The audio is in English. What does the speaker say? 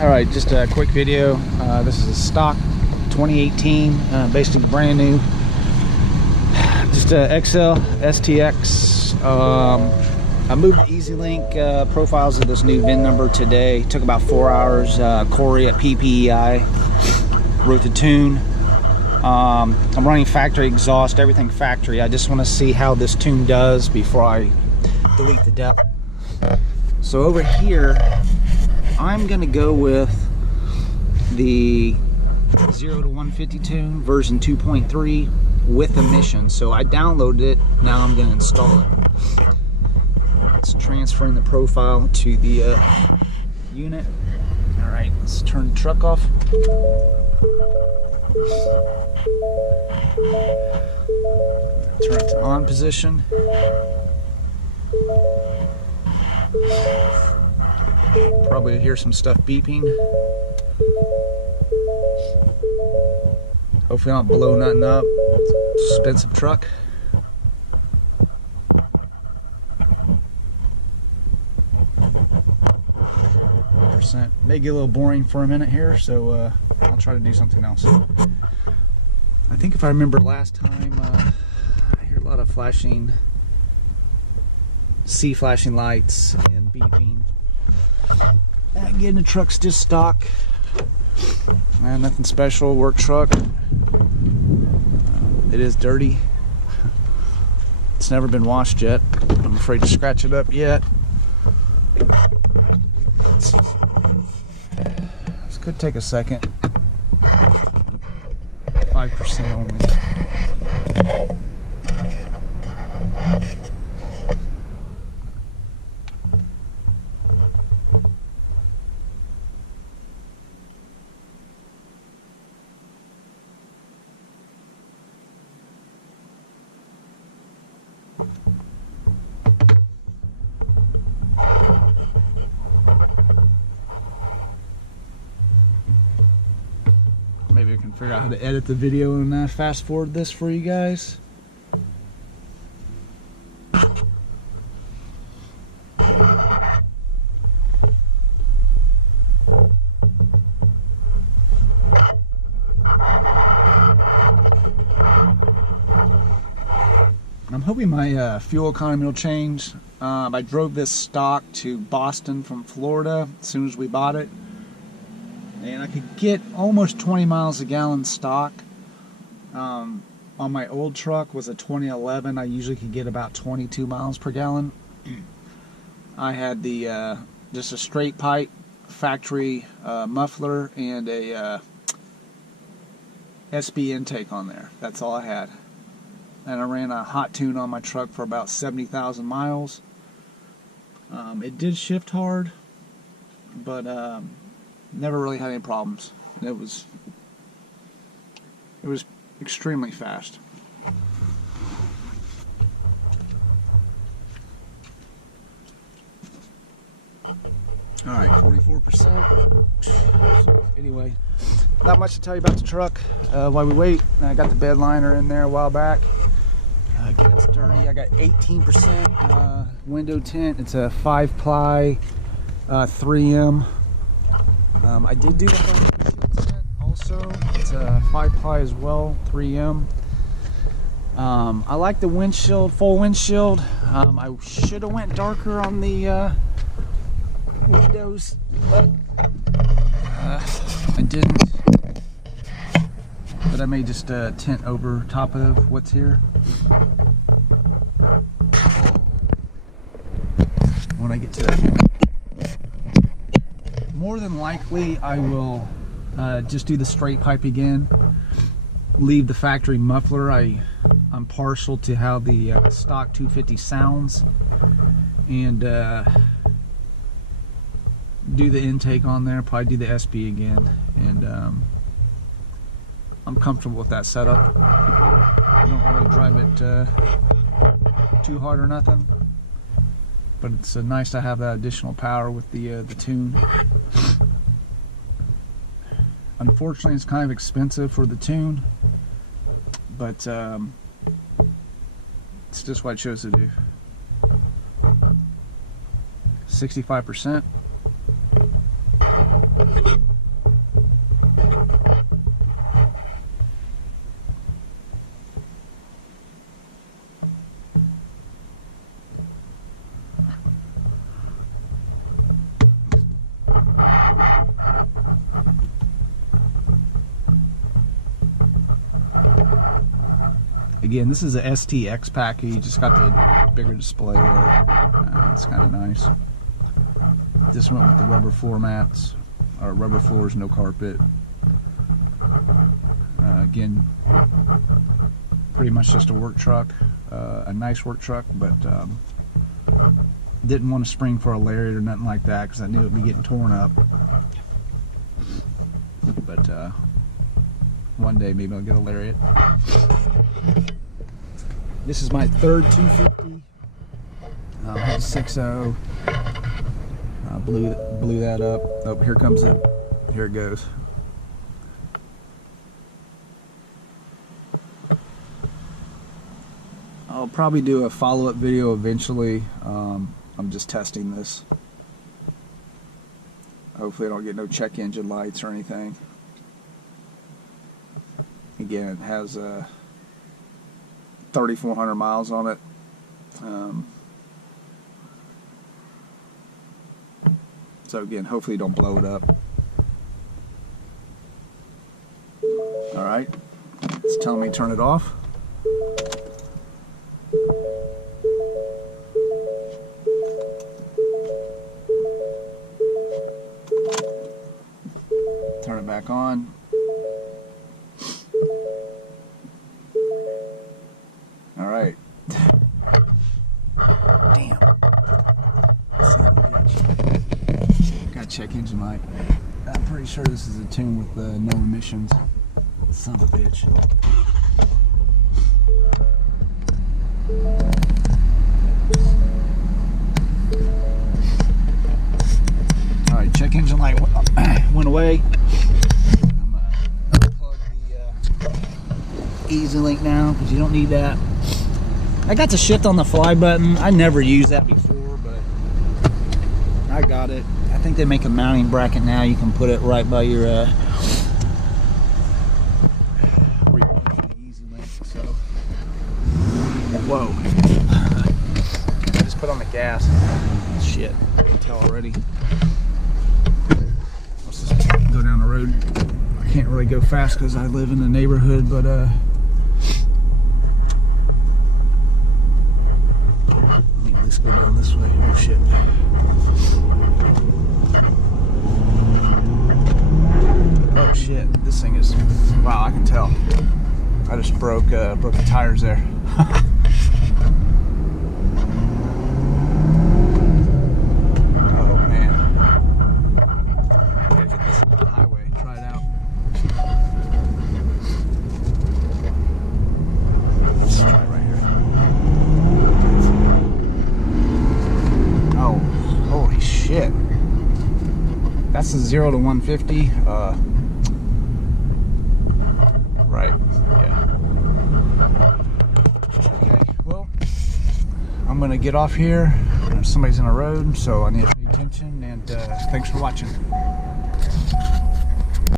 Alright, just a quick video. This is a stock 2018, basically brand new. Just a XL STX. I moved the LYNK profiles of this new VIN number today. Took about 4 hours. Corey at PPEI wrote the tune. I'm running factory exhaust, everything factory. I just want to see how this tune does before I delete the depth. So over here, I'm going to go with the 0 to 150 tune version 2.3 with emissions. So I downloaded it, now I'm going to install it. It's transferring the profile to the unit. Alright, let's turn the truck off. Turn it to on position. Probably hear some stuff beeping. Hopefully not blow nothing up. It's an expensive truck. May get a little boring for a minute here, so I'll try to do something else. I think if I remember last time, I hear a lot of flashing, flashing lights and beeping. Again, the truck's just stock. Nothing special, work truck. It is dirty. It's never been washed yet. I'm afraid to scratch it up yet. This could take a second. 5% only. Maybe I can figure out how to edit the video and fast forward this for you guys. I'm hoping my fuel economy will change. I drove this stock to Boston from Florida as soon as we bought it. And I could get almost 20 miles a gallon stock. On my old truck was a 2011. I usually could get about 22 miles per gallon. I had the just a straight pipe factory muffler and a SB intake on there. That's all I had. And I ran a hot tune on my truck for about 70,000 miles. It did shift hard, but never really had any problems. It was extremely fast. All right, 44%. So anyway, not much to tell you about the truck. While we wait, I got the bed liner in there a while back. Again, it's dirty. I got 18% window tint. It's a 5-ply 3M. I did do the 100% also. It's a 5-ply as well, 3M. I like the windshield, full windshield. I should have went darker on the windows, but I didn't. But I may just tint over top of what's here. When I get to that point. More than likely, I will just do the straight pipe again. Leave the factory muffler. I'm partial to how the stock 250 sounds, and do the intake on there. Probably do the SB again, and I'm comfortable with that setup. I don't really drive it too hard or nothing. But it's nice to have that additional power with the tune. Unfortunately, it's kind of expensive for the tune, but it's just what I chose to do. 65%. Again, this is a STX package. It's got the bigger display there. It's kind of nice. This went with the rubber floor mats, or rubber floors, no carpet. Again, pretty much just a work truck, a nice work truck, but didn't want to spring for a lariat or nothing like that because I knew it would be getting torn up. But one day maybe I'll get a lariat. This is my third 250. 6.0. Blew that up. Oh, here comes it. Here it goes. I'll probably do a follow-up video eventually. I'm just testing this. Hopefully I don't get no check engine lights or anything. Again, it has 3,400 miles on it. So again, hopefully don't blow it up. Alright, it's telling me to turn it off. Turn it back on. Alright. Damn. Son of a bitch. Got check engine light. I'm pretty sure this is a tune with no emissions. Son of a bitch. Alright, check engine light went away. I'm gonna unplug the LYNK now because you don't need that. I got the shift on the fly button. I never used that before, but I got it. I think they make a mounting bracket now. You can put it right by your where you plug in the LYNK. So, whoa! I just put on the gas. Shit, I can tell already. Let's just go down the road. I can't really go fast because I live in the neighborhood, but let's go down this way. Oh shit. Oh shit, this thing is, wow, I can tell. I just broke the tires there. Oh man. Gotta get this on the highway, try it out. Let's try it right here. Oh, holy shit. That's the 0 to 150. Right, yeah. Okay, well, I'm gonna get off here. Somebody's in the road, so I need to pay attention, and thanks for watching.